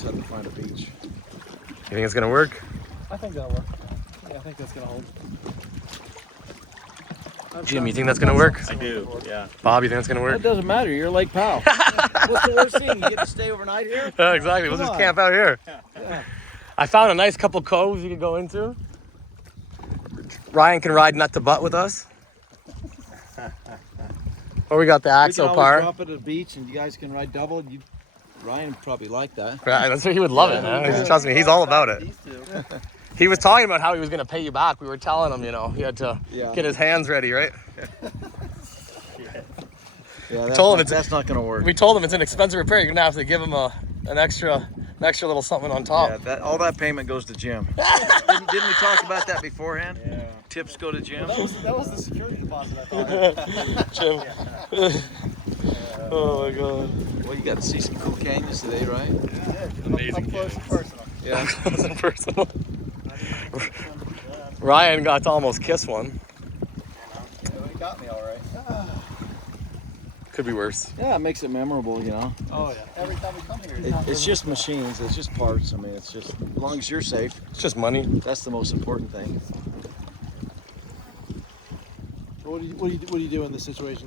just have to find a beach. You think it's gonna work? I think that'll work. Yeah, I think that's gonna hold. Jim, you think that's gonna work? I do, yeah. Bob, you think that's gonna work? It doesn't matter. You're Lake Powell. What's the worst thing? You get to stay overnight here? Yeah, exactly. We'll Come just on. camp out here. Yeah. I found a nice couple coves you could go into. Ryan can ride nut to butt with us. Or we got the We can Axo always Par. drop it at the beach, and you guys can ride double. Ryan would probably like that. Right, that's what he would love it, man. Trust me, he's all about it. These two. He was talking about how he was gonna pay you back. We were telling him, you know, he had to Yeah. get his hands ready, right? Yeah, that's, told him not, it's- that's not going to work. We told him it's an expensive repair. You're gonna have to give him an extra little something on top. Yeah, all that payment goes to Jim. didn't we talk about that beforehand? Yeah. Tips go to Jim. That was the security deposit, I thought. Jim. Oh my god. Well, you got to see some cool canyons today, right? Up close and personal. Yeah. Close and personal. Ryan got to almost kiss one. He got me all right. Could be worse. Yeah, it makes it memorable, you know. Oh yeah. Every time we come here, It's just machines. It's just parts. I mean, it's just as long as you're safe, It's just money. that's the most important thing. What do you do in this situation?